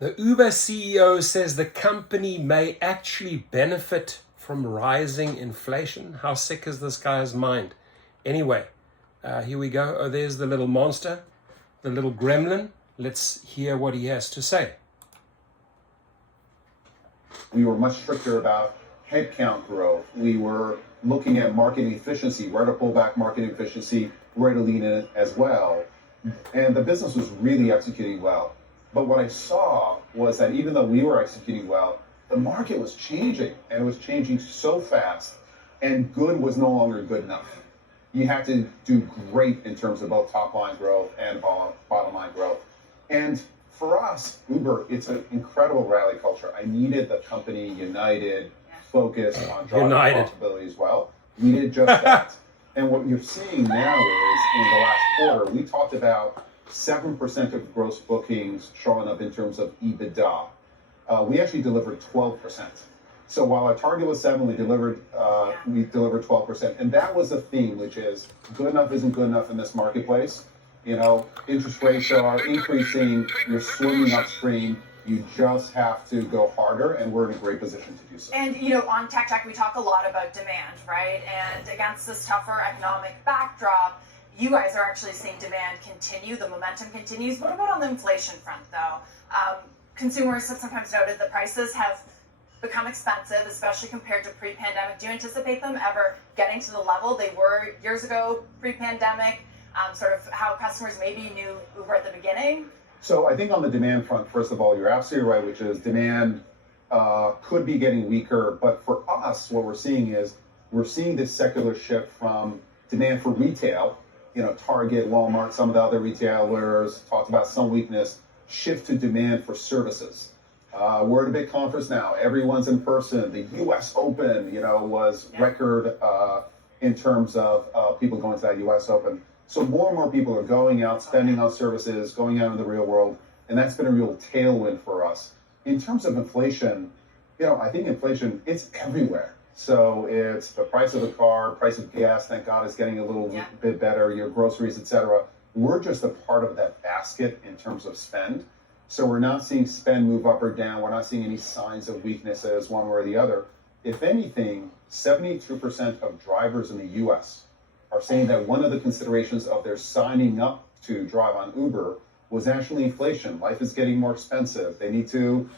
The Uber CEO says the company may actually benefit from rising inflation. How sick is this guy's mind? Anyway, here we go. Oh, there's the little monster, the little gremlin. Let's hear what he has to say. We were much stricter about headcount growth. We were looking at marketing efficiency, where to pull back marketing efficiency, where to lean in as well. And the business was really executing well. But what I saw was that even though we were executing well, the market was changing, and it was changing so fast, and good was no longer good enough. You had to do great in terms of both top line growth and bottom line growth. And for us, Uber, it's an incredible rally culture. I needed the company united, focused on driving profitability as well. We did just that. And what you're seeing now is in the last quarter, we talked about 7% of gross bookings showing up in terms of EBITDA. We actually delivered 12%. So while our target was 7, we delivered 12%. And that was the theme, which is good enough isn't good enough in this marketplace. You know, interest rates are increasing, you're swimming upstream, you just have to go harder, and we're in a great position to do so. And, you know, on Tech Tech, we talk a lot about demand, right? And against this tougher economic backdrop, you guys are actually seeing demand continue, the momentum continues. What about on the inflation front, though? Consumers have sometimes noted that prices have become expensive, especially compared to pre-pandemic. Do you anticipate them ever getting to the level they were years ago, pre-pandemic? Sort of how customers maybe knew Uber at the beginning? So I think on the demand front, first of all, you're absolutely right, which is demand could be getting weaker. But for us, what we're seeing is we're seeing this secular shift from demand for retail, you know, Target, Walmart, some of the other retailers talked about some weakness, shift to demand for services. We're at a big conference now. Everyone's in person. The U.S. Open, you know, was record in terms of people going to that U.S. Open. So more and more people are going out, spending on services, going out in the real world, and that's been a real tailwind for us. In terms of inflation, you know, I think inflation, it's everywhere. So it's the price of the car, price of gas, thank God, is getting a little bit better, your groceries, etc. We're just a part of that basket in terms of spend. So we're not seeing spend move up or down. We're not seeing any signs of weaknesses one way or the other. If anything, 72% of drivers in the U.S. are saying that one of the considerations of their signing up to drive on Uber was actually inflation. Life is getting more expensive. They need to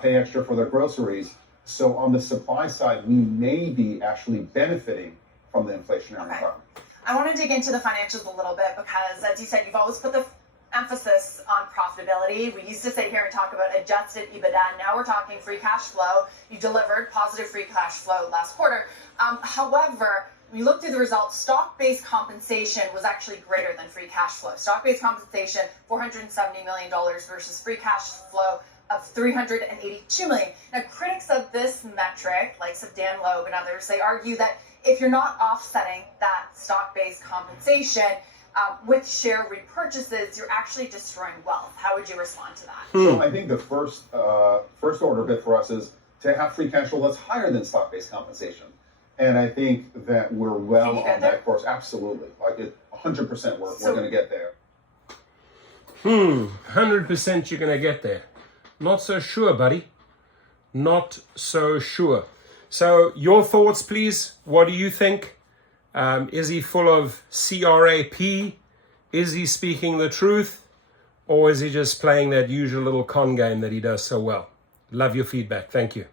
pay extra for their groceries. So on the supply side, we may be actually benefiting from the inflationary environment. I want to dig into the financials a little bit because, as you said, you've always put the emphasis on profitability. We used to sit here and talk about adjusted EBITDA. Now we're talking free cash flow. You delivered positive free cash flow last quarter. However, when you look through the results, stock-based compensation was actually greater than free cash flow. Stock-based compensation, $470 million versus free cash flow of $382 million. Now, critics of this metric, like Dan Loeb and others, they argue that if you're not offsetting that stock-based compensation with share repurchases, you're actually destroying wealth. How would you respond to that? So I think the first order bit for us is to have free cash flow that's higher than stock-based compensation. And I think that we're well on that course. Absolutely. Like 100% we're going to get there. 100% you're going to get there. Not so sure, buddy. Not so sure. So your thoughts, please. What do you think? Is he full of CRAP? Is he speaking the truth? Or is he just playing that usual little con game that he does so well? Love your feedback. Thank you.